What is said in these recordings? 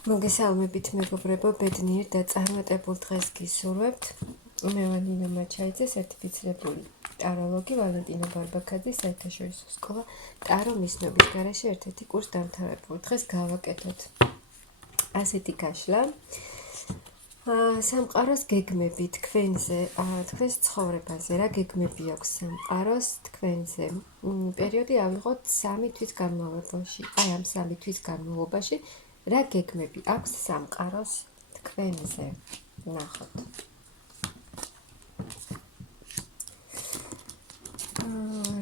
მოგესალმებით მეგობრებო, ბედნიერ და წარმატებულ დღეს გისურვებთ. მე ვარ ნინო მაჩაიძე, სერტიფიცირებული ტაროლოგი, ვალენტინა ბარბაქაძის საერთაშორისო სკოლა ტარო მისნობის გარეშე ერთ-ერთი კურსს დამთავრებული. დღეს გავაკეთოთ ასეთი გაშლა. სამყაროს გეგმები თქვენზე, თქვენს ცხოვრებაზე, რა გეგმები აქვს სამყაროს თქვენზე. პერიოდი ავიღოთ 3 თვის განმავლობაში. აი ამ 3 თვის განმავლობაში რა გეგმები აქვს სამყაროს თქვენზე? ნახოთ.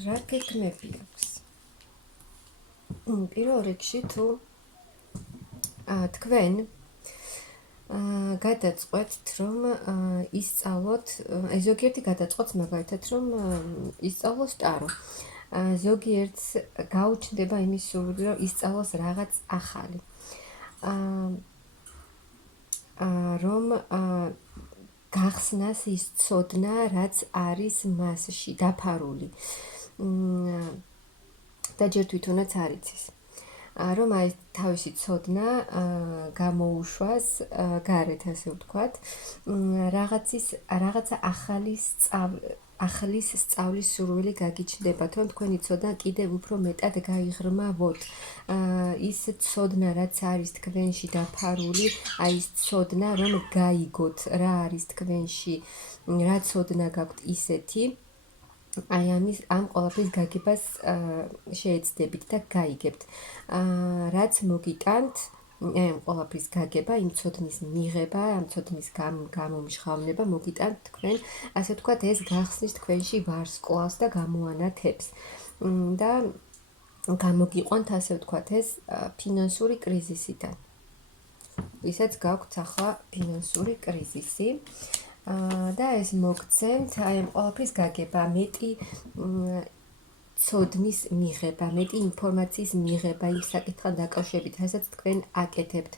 რა გეგმები აქვს? პირველ რიგში თუ თქვენ გადაწყვეტთ რომ ისწავლოთ, ზოგიერთი გადაწყვეტს მაგალითად რომ ისწავლოს ტარო. ზოგიერთს გაუჩნდება იმის სურვილი რომ ისწავლოს რაღაც ახალი. რომ გახსნას ის ცოდნა, რაც არის მასში დაფარული. და ჯერ თვითონაც არ იცის. რომ აი თავისი ცოდნა გამოუშვას გარეთ, ასე ვთქვათ, რაღაცა ახლის სწავლის სურვილი გაგიჩნდება, თორემ თქვენი ცოდნა კიდევ უფრო მეტად გაიღრმავოთ. ის ცოდნა, რაც არის თქვენში დაფარული, აი ის ცოდნა, რომ გაიგოთ რა არის თქვენში, რა ცოდნა გაქვთ ისეთი, აი ამ ყველაფრის გაგებას შეეცდებით და გაიგებთ. რაც მოგიტანთ, ამ ყველაფრის გაგება, იმ ცოდნის მიღება, ამ ცოდნის გამომჟღავნება მოგიტანთ თქვენ, ასე ვთქვათ, ეს გახსნის თქვენში ვარსკვლავს და გამოანათებს. და გამოგიყვანთ, ასე ვთქვათ, ეს ფინანსური კრიზისიდან. ვისაც გაქვთ ახლა ფინანსური კრიზისი. და ეს მოგცემთ აი ამ ყველაფრის გაგება, მეტი ცოდნის მიღება, მეტი ინფორმაციის მიღება იმ საკითხთან დაკავშირებით, რასაც თქვენ აკეთებთ.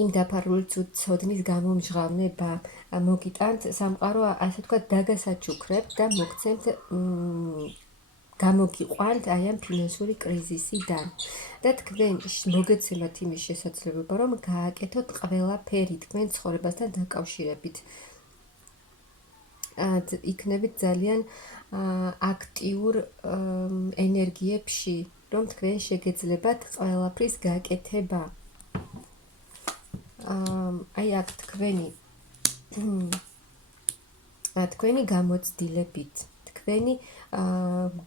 იმ დაფარული ცოდნის გამომჟღავნება მოგიტანთ, სამყარო ასე ვთქვათ დაგასაჩუქრებთ და მოგცემთ გამოგიყვანთ აი ამ ფინანსური კრიზისიდან. და თქვენ მოგეცემათ იმის შესაძლებლობა, რომ გააკეთოთ ყველაფერი თქვენ ცხოვრებასთან დაკავშირებით. იქნებით ძალიან აქტიურ ენერგიებში, რომ თქვენ შეგეძლებათ ყველაფრის გაკეთება. აი აქ თქვენი გამოცდილებით, თქვენი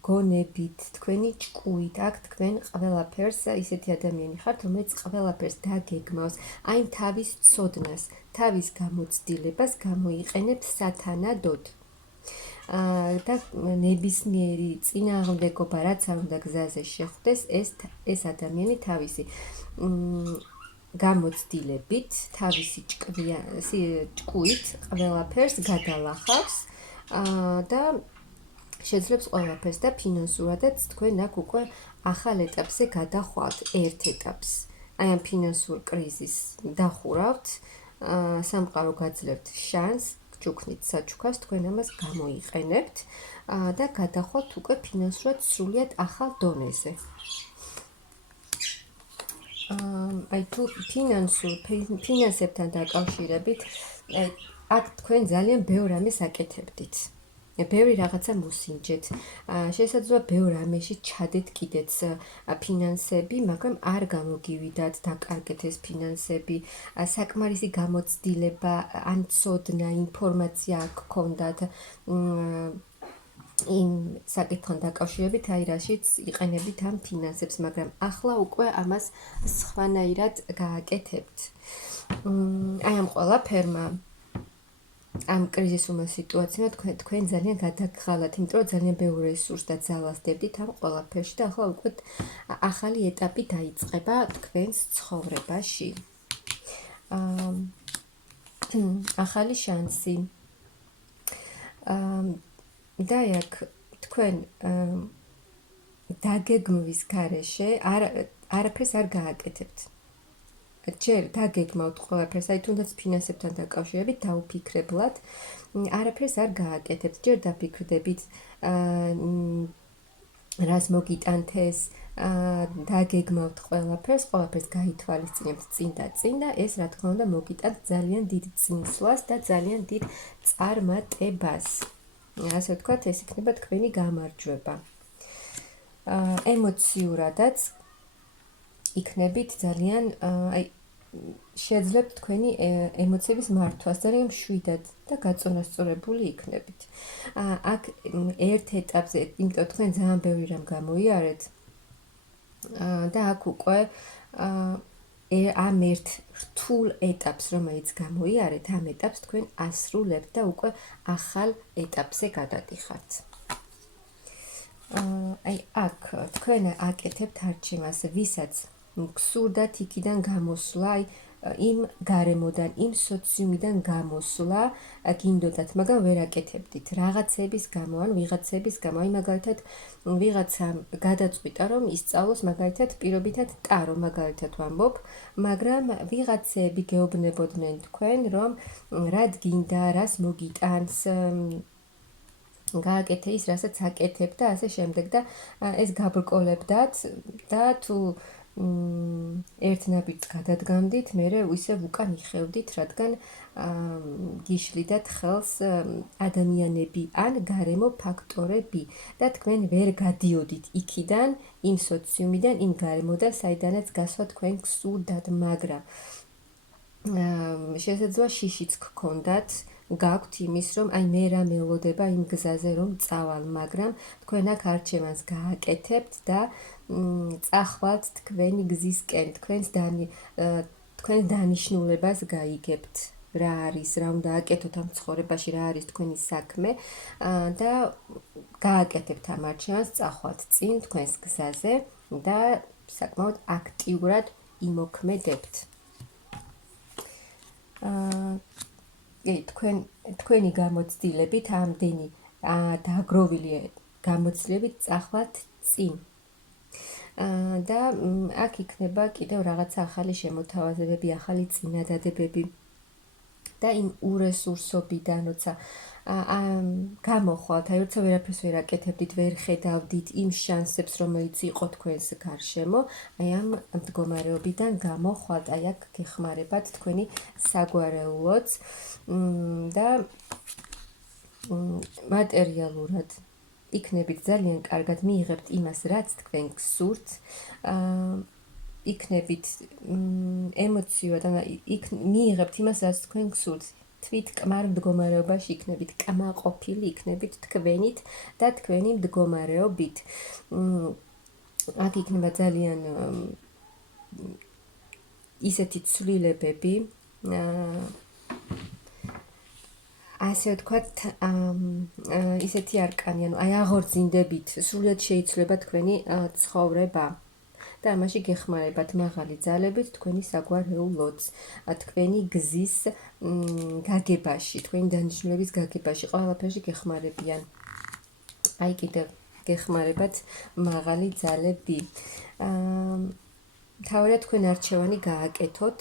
გონებით, თქვენი ჭკუით, აქ თქვენ ყველაფერს, ისეთი ადამიანი ხართ, რომელიც ყველაფერს დაგეგმავს, აი თავის ცოდნას, თავის გამოცდილებას გამოიყენებთ სათანადოდ. და ნებისმიერი წინააღმდეგობა, რაც არ უნდა გზაზე შეხვდეს, ეს ადამიანი თავისი გამოცდილებით, თავისი ჭკუით ყველაფერს გადალახავს და შეძლებს ყველაფერს და ფინანსურადაც თქვენ აქ უკვე ახალ ეტაპზე გადახვალთ ერთ ეტაპს. აი ამ ფინანსურ კრიზისს დახურავთ, სამყარო გაძლევთ შანსს, გჯუქნით საჩუქრს, თქვენ ამას გამოიყენებთ და გადახვალთ უკვე ფინანსურად სრულიად ახალ დონეზე. აი თუ ფინანსებთან დაკავშირებით, აქ თქვენ ძალიან ბევრ რამეს აკეთებდით. ბევრი რაღაცა მოსინჯეთ. შესაძლოა ბევრ რამეში ჩადეთ კიდეც ფინანსები, მაგრამ არ გამოგივიდათ, დაკარგეთ ეს ფინანსები. საკმარისი გამოცდილება, ან ცოდნა, ინფორმაცია არ გქონდათ იმ საკითხთან დაკავშირებით, აი რაშიც იყენებით ამ ფინანსებს, მაგრამ ახლა უკვე ამას სხვანაირად გააკეთებთ. აი ამ ყველაფერმა, ამ კრიზისულმა სიტუაციამ თქვენ ძალიან გადაგხალათ, იმიტომ რომ ძალიან ბევრ რესურსს და ძალას დებდით ამ ყველაფერში და ახლა უკვე ახალი ეტაპი დაიწყება თქვენს ცხოვრებაში. ახალი შანსი. და აქ თქვენ დაგეგმვის გარეშე არაფერს არ გააკეთებთ. ჯერ დაგეგმავთ ყველაფერს, აი თუნდაც ფინანსებთან დაკავშირებით დაუფიქრებლად, არაფერს არ გააკეთებთ. ჯერ დაფიქრდებით, რას მოგიტანთ ეს, დაგეგმავთ ყველაფერს გაითვალისწინებთ წინ და ეს რა თქმა უნდა მოგიტანთ ძალიან დიდ წინსვლას და ძალიან დიდ წარმატებას. ასე ვთქვათ, ეს იქნება თქვენი გამარჯვება. ემოციურადაც იქნებით ძალიან შეძლებთ თქვენი ემოციების მართვას, ძალიან მშვიდად და გაწონასწორებული იქნებით. აქ ერთ ეტაპზე, იმიტომ თქვენ ძალიან ბევრი რამ გამოიარეთ და აქ უკვე ამ ერთ რთულ ეტაპს, რომელიც გამოიარეთ, ამ ეტაპს თქვენ ასრულებთ და უკვე ახალ ეტაპზე გადადიხართ. აქ თქვენ აკეთებთ არჩევას, ვისაც გსურდათ იქიდან გამოსვლა, იმ გარემოდან, იმ სოციუმიდან გამოსვლა გინდოდათ, მაგრამ ვერ აკეთებდით რაღაცების გამო, ან ვიღაცების გამო. მაგალითად, ვიღაცამ გადაწყვიტა, რომ ისწავლოს მაგალითად პირობითად ტარო, მაგალითად ვამბობ, მაგრამ ვიღაცები გეუბნებოდნენ თქვენ, რომ რად გინდა, რას მოგიტანს, გააკეთე ის, რასაც აკეთებ და ასე შემდეგ და ეს გაბრკოლებდათ და თუ ერთ ნაბიჯს გადადგამდით, მერე ისევ უკან იხევდით, რადგან გიშლიდათ ხელს ადამიანები ან გარემო ფაქტორები და თქვენ ვერ გადიოდით იქიდან, იმ სოციუმიდან, იმ გარემოდან, საიდანაც გასვა თქვენ გსურდათ, მაგრამ შესაძლოა შიშიც გქონდათ, გაქვთ იმის, რომ მე რა მელოდება იმ გზაზე რომ წავალ, მაგრამ თქვენ აქ არჩევანს გააკეთებთ და წახვალთ თქვენი გზისკენ, თქვენ დანიშნულებას გაიგებთ, რა არის, რა უნდა აკეთოთ ამ ცხოვრებაში, რა არის თქვენი საქმე და გააკეთებთ ამ არჩევანს, წახვალთ წინ თქვენს გზაზე და საკმაოდ აქტიურად იმოქმედებთ. თქვენი გამოცდილებით, ამდენი დაგროვილი გამოცდილებით წახვალთ წინ. და აქ იქნება კიდევ რაღაცა ახალი შემოთავაზებები, ახალი წინადადებები და იმ ურესურსობიდან, როცა გამოხვალთ, როცა ვერაფერს ვერ აკეთებდით, ვერ ხედავდით იმ შანსებს, რომელიც იყო თქვენს გარშემო, ამ მდგომარეობიდან გამოხვალთ, აქ გეხმარებათ თქვენი საგვარეულოც და მატერიალურად იქნებით ძალიან კარგად, მიიღებთ იმას, რაც თქვენ გსურთ, იქნებით ემოციურად, მიიღებთ იმას, რაც თქვენ გსურთ, თვითკმარ მდგომარეობაში იქნებით, კმაყოფილი იქნებით თქვენით და თქვენი მდგომარეობით. აქ იქნება ძალიან ისეთი ცვლილებები, ასე ვთქვათ, ისეთი არკანი, აღორძინდებით, სრულიად შეიცვლება თქვენი ცხოვრება და ამაში გეხმარებათ მაღალი ძალებით თქვენი საგვარეულოც, თქვენი გზის გაგებაში, თქვენი დანიშნულების გაგებაში, ყველაფერში გეხმარებიან. კიდევ გეხმარებათ მაღალი ძალები. თავია თქვენ არჩევანი გააკეთოთ,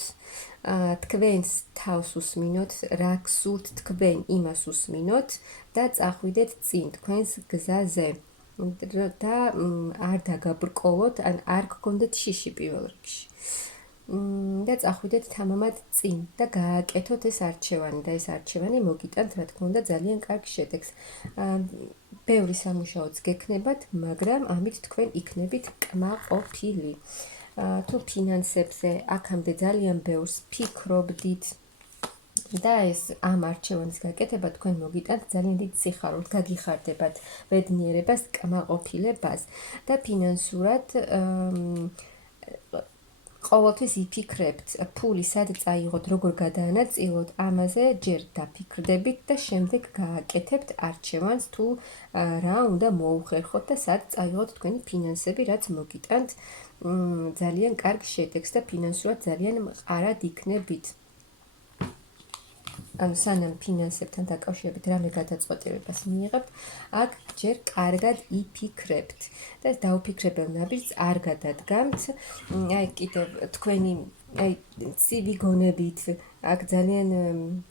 თქვენს თავს უსმინოთ, რა გსურთ თქვენ იმას უსმინოთ და წახვიდეთ წინ თქვენს გზაზე და არ დაგაბრკოლოთ, ან არ გქონდეთ შიში პირველ რიგში. და წახვიდეთ თამამად წინ და გააკეთოთ ეს არჩევანი და ეს არჩევანი მოგიტანთ, რა თქმა უნდა, ძალიან კარგ შედეგს. ბევრი სამუშაოც გექნებათ, მაგრამ ამით თქვენ იქნებით კმაყოფილი. თუ ფინანსებზე აქამდე ძალიან ბევრს ფიქრობდით და ეს ამ არჩევანის გაკეთება თქვენ მოგიტანთ ძალიან დიდ სიხარულს, გაგიხარდებათ ბედნიერებას, კმაყოფილებას და ფინანსურად ყოველთვის იფიქრებთ, ფული სად წაიღოთ, როგორ გადაანაწილოთ, ამაზე ჯერ დაფიქრდებით და შემდეგ გააკეთებთ არჩევანს, თუ რა უნდა მოუხერხოთ და სად წაიღოთ თქვენი ფინანსები, რაც მოგიტანთ ძალიან კარგ შედეგს და ფინანსურად ძალიან მყარად იქნებით. სანამ ფინანსებთან დაკავშირებით რამე გადაწყვეტილებას მიიღებთ, აქ ჯერ კარგად იფიქრებთ და ეს დაუფიქრებელ ნაბიჯს არ გადადგამთ. კიდევ თქვენი ცივი გონებით, აქ ძალიან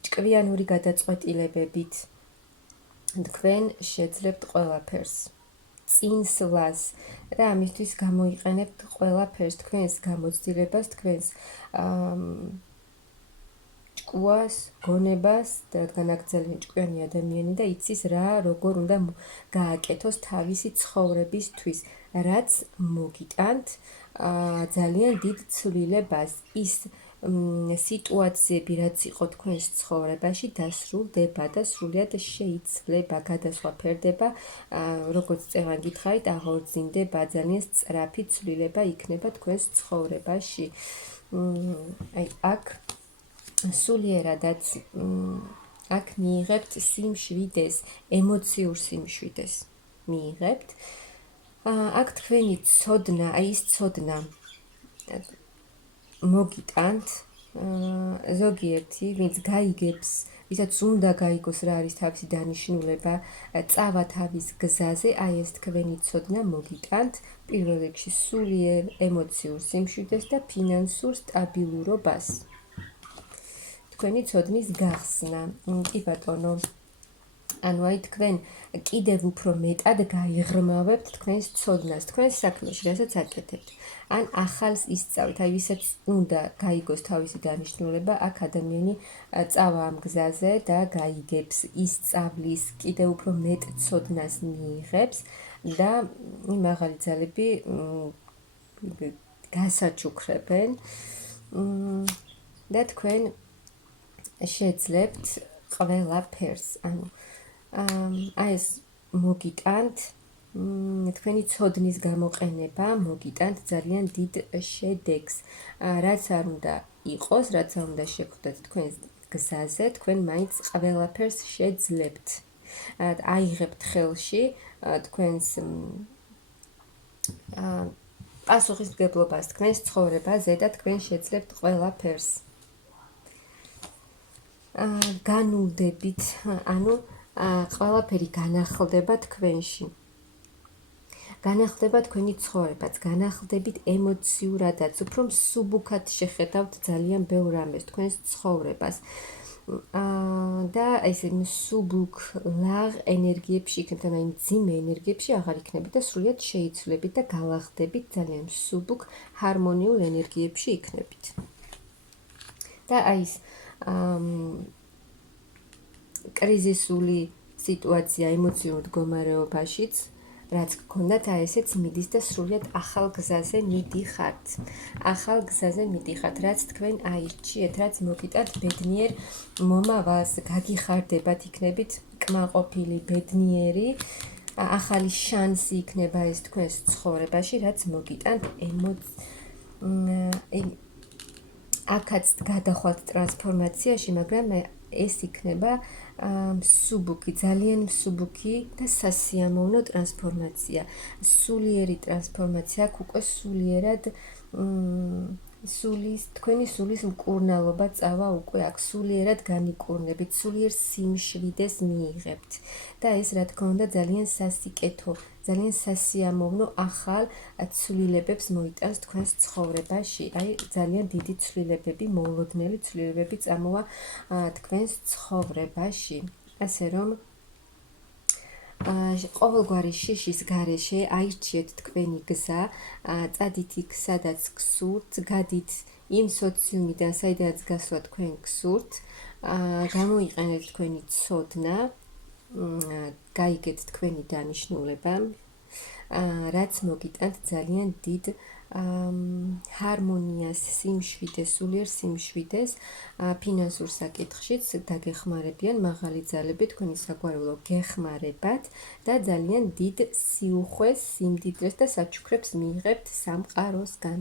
ჭკვიანური გადაწყვეტილებებით თქვენ შეძლებთ ყველაფერს. წინსვლას და ამისთვის გამოიყენებთ ყველაფერს, თქვენს გამოცდილებას, თქვენს ჭკუას, გონებას, რადგან აქ ძალიან ჭკვიანი ადამიანი და იცის რა, როგორ უნდა გააკეთოს თავისი ცხოვრებისთვის, რაც მოგიტანთ ძალიან დიდ ცვლილებას. ის სიტუაციები, რაც იყო თქვენს ცხოვრებაში, დასრულდება და სრულიად შეიცვლება, გადასვაფერდება, როგორც წევან გითხარით, აღორძინდება, ძალიან სწრაფი ცვლილება იქნება თქვენს ცხოვრებაში. აი, აქ სულიერადაც აქ მიიღებთ სიმშვიდეს, ემოციურ სიმშვიდეს მიიღებთ. აქ თქვენი ცოდნა, აი ის ცოდნა მოგიტანთ, ზოგიერთი, ვინც გაიგებს, ვისაც უნდა გაიგოს რა არის თავისი დანიშნულება, წავა თავის გზაზე, აი ეს თქვენი ცოდნა მოგიტანთ, პირველ რიგში სულიერ ემოციურ სიმშვიდეს და ფინანსურ სტაბილურობას. თქვენი ცოდნის გახსნა. კი ბატონო, ანუ აი თქვენ კიდევ უფრო მეტად გაიღრმავებთ თქვენს ცოდნას, თქვენს საქმეში, რასაც აკეთებთ. ან ახალს ისწავლით, აი ვისაც უნდა გაიგოს თავისი დანიშნულება, აქ ადამიანი წავა ამ გზაზე და გაიგებს, ისწავლის, კიდევ უფრო მეტ ცოდნას მიიღებს და მაღალი ძალები გასაჩუქრებენ და თქვენ შეძლებთ ყველაფერს, ანუ აი ეს მოგიტანთ, თქვენი ცოდნის გამოყენება მოგიტანთ ძალიან დიდ შედეგს, რაც არ უნდა იყოს, რაც არ უნდა შეგხვდეთ თქვენს გზაზე, თქვენ მაინც ყველაფერს შეძლებთ. აიღებთ ხელში თქვენს პასუხისმგებლობას თქვენს ცხოვრებაზე და თქვენ შეძლებთ ყველაფერს. განულდებით, ანუ ყველაფერი განახლდება თქვენში. განახლდება თქვენი ცხოვრებაც, განახლდებით ემოციურადაც, უფრო მსუბუქად შეხედავთ ძალიან ბევრ რამეს თქვენს ცხოვრებას. და ესე მსუბუქ ლაღ ენერგიებში იქნებით, ანუ იმ ძიმე ენერგიებში აღარ იქნებით და სრულიად შეიცვლებით და galaghdებით ძალიან მსუბუქ ჰარმონიულ ენერგიებში იქნებით. და აი ეს კრიზისული სიტუაცია ემოციურ მდგომარეობაშიც, რაც გქონდათ, აი ესეც მიდის და სრულიად ახალ გზაზე მიდიხართ. ახალ გზაზე მიდიხართ, რაც თქვენ აირჩიეთ, რაც მოგიტანთ ბედნიერ მომავალს, გაგიხარდებათ, იქნებით კმაყოფილი, ბედნიერი, ახალი შანსი იქნება ეს თქვენს ცხოვრებაში, რაც მოგიტანთ აქაც გადახვალთ ტრანსფორმაციაში, მაგრამ ეს იქნება მსუბუქი, ძალიან მსუბუქი და სასიამოვნო ტრანსფორმაცია. სულიერი ტრანსფორმაცია, აქ უკვე სულიერად თქვენი სულის მკურნალობა წავა უკვე აქ, სულიერად განიკურნებით, სულიერ სიმშვიდეს მიიღებთ. და ეს რა თქმა უნდა ძალიან სასიკეთო, ძალიან სასიამოვნო ახალ ცვლილებებს მოიტანს თქვენს ცხოვრებაში. აი ძალიან დიდი ცვლილებები, მოულოდნელი ცვლილებები წამოვა თქვენს ცხოვრებაში. ასე რომ ყოველგვარი შიშის გარეშე აირჩიეთ თქვენი გზა, წადით იქ, სადაც გსურთ, გადით იმ სოციუმიდან, საიდანაც გასვლა თქვენ გსურთ, გამოიყენეთ თქვენი ცოდნა, გაიგეთ თქვენი დანიშნულება, რაც მოგიტანთ ძალიან დიდ ჰარმონიას, სიმშვიდეს, სულიერ სიმშვიდეს, ფინანსურ საკითხშიც დაგეხმარებიან მაღალი ძალები, თქვენი საგვარეულო გეხმარებათ და ძალიან დიდ სიუხვეს, სიმდიდრეს და საჩუქრებს მიიღებთ სამყაროსგან.